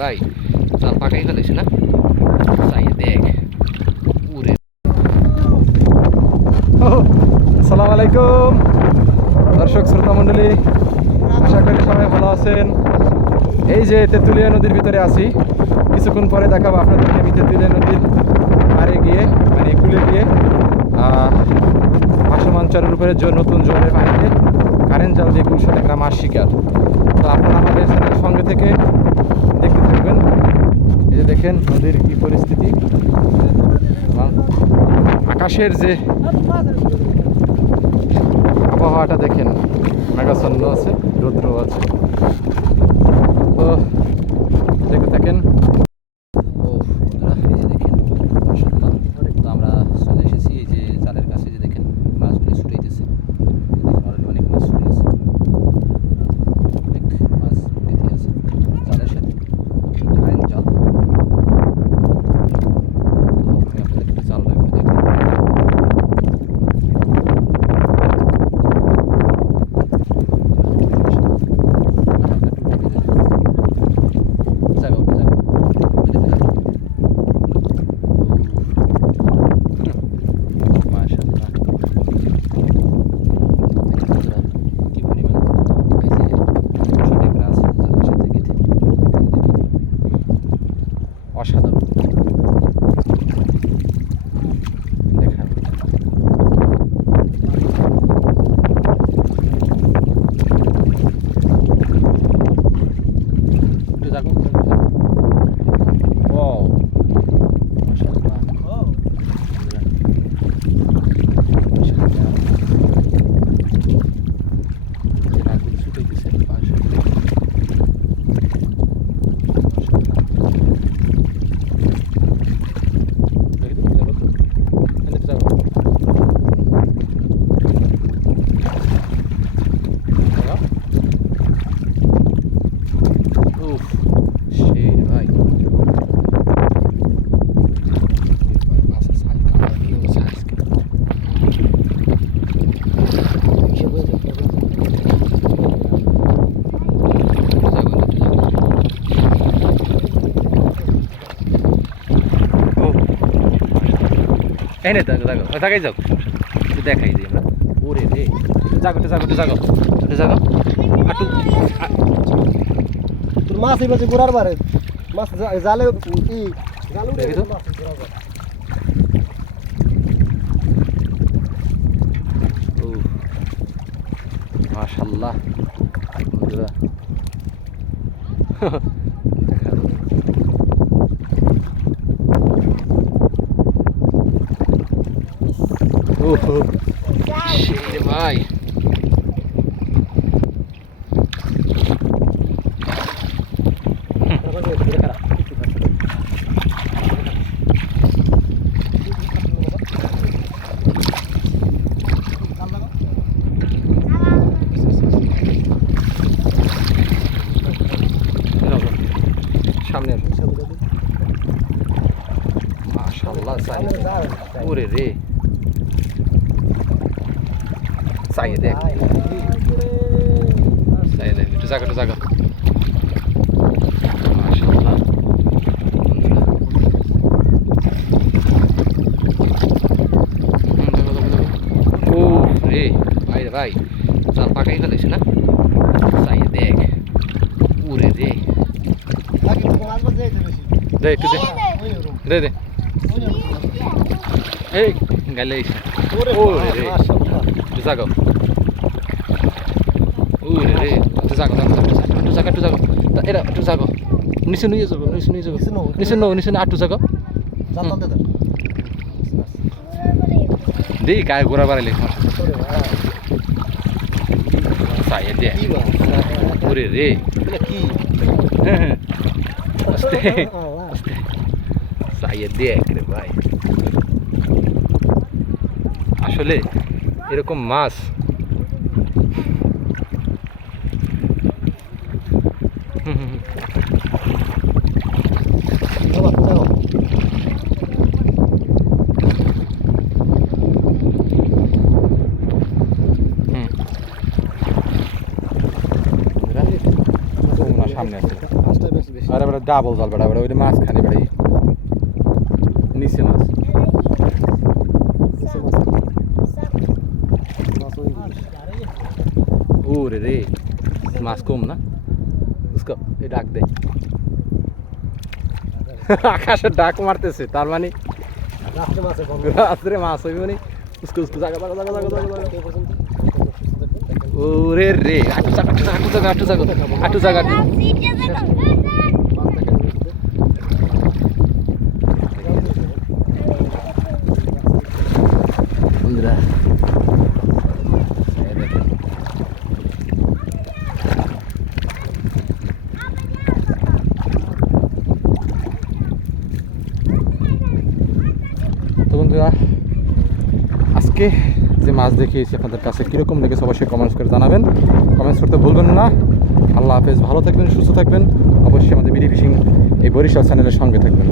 ভাই জাল পাকাই ফেলেছে না? চাই দেখ আসসালামু আলাইকুম। দর্শক, শ্রোতা মণ্ডলী, আশা করি সবাই ভালো আছেন। এই যে তেঁতুলিয়া নদীর ভিতরে আছি, কিছুক্ষণ পরে দেখাবো আপনাদেরকে আমি তেঁতুলিয়া নদীর পাড়ে গিয়ে মানে কুলে গিয়ে চরের উপরে নতুন জলের পানিতে কারেন্ট জাল দিয়ে কুলশো টাকা মাছ শিকার। তো আপনারা আমাদের সঙ্গে থেকে দেখতে থাকবেন এই যে দেখেন নদীর কি পরিস্থিতি। আকাশের যে আবহাওয়াটা দেখেন মেঘাচ্ছন্ন আছে রৌদ্র আছে। তো এনে দেখো দেখো দেখাই যাও দেখাই দিই আমরা। ওরে রে। জাগো জাগো জাগো। জাগো। আটু। তোর মাছ এই বাজে গোড়ার বারে। মাছ জালে ই জালে উঠে তো। মাছ। মাশাল্লাহ। বন্ধুরা। ওহো, সেই রে ভাই তারপরে যে ঘুরে খারাপ, একটু খারাপ। এরকম। সামনে আসো। সামনে যাবি? মাশাল্লাহ সাই সামনে যা, যাই। ওরে রে সাই দেখ যাই, সাই দেখ একটু জাগা একটু রে ভাই জাল পাকাই ফেলেছে না সাই দেখ যাইতে বেশি। দে একটু দে দে দে। এই গালে ওরে ওরে রে। জাগাও রে একটু জাগাও, একটু জাগাও, একটু একটু জাগাও নিচে নিয়ে যাব নিচে নিয়ে যাব। নিচে নো নিচে টানতে দেন। দেই গায়ে ঘোরা বাড়াইলে দে? রে? আস্তে। দেখ রে ভাই। আসলে এরকম মাছ সামনে আছে আর এবারে ডাবল জাল বেড়া বেড়া ওই মাঝখানে বেড়াই নিচে মাছ ওরে রে মাছ কম না এই ডাক দেয় আকাশে ডাক মারতেছে, তার মানে রাত্রে মাছে হইবে মানে উস্কো উস্কো, জাগা জাগা জাগা জাগা জাগা। রে আটু জাগা আটু জাগা আটু জাগা আটু জাগা আটু মাছ দেখেন ওই দিকে। বন্ধুরা এই দেখেন তো বন্ধুরা আজকে যে মাছ দেখিয়েছি আপনাদের কাছে, কীরকম লেগেছে অবশ্যই কমেন্টস করে জানাবেন। কমেন্টস করতে ভুলবেন না। আল্লাহ হাফেজ, ভালো থাকবেন, সুস্থ থাকবেন। অবশ্যই আমাদের বিডি ফিশিং এই বরিশাল চ্যানেলের সঙ্গে থাকবেন।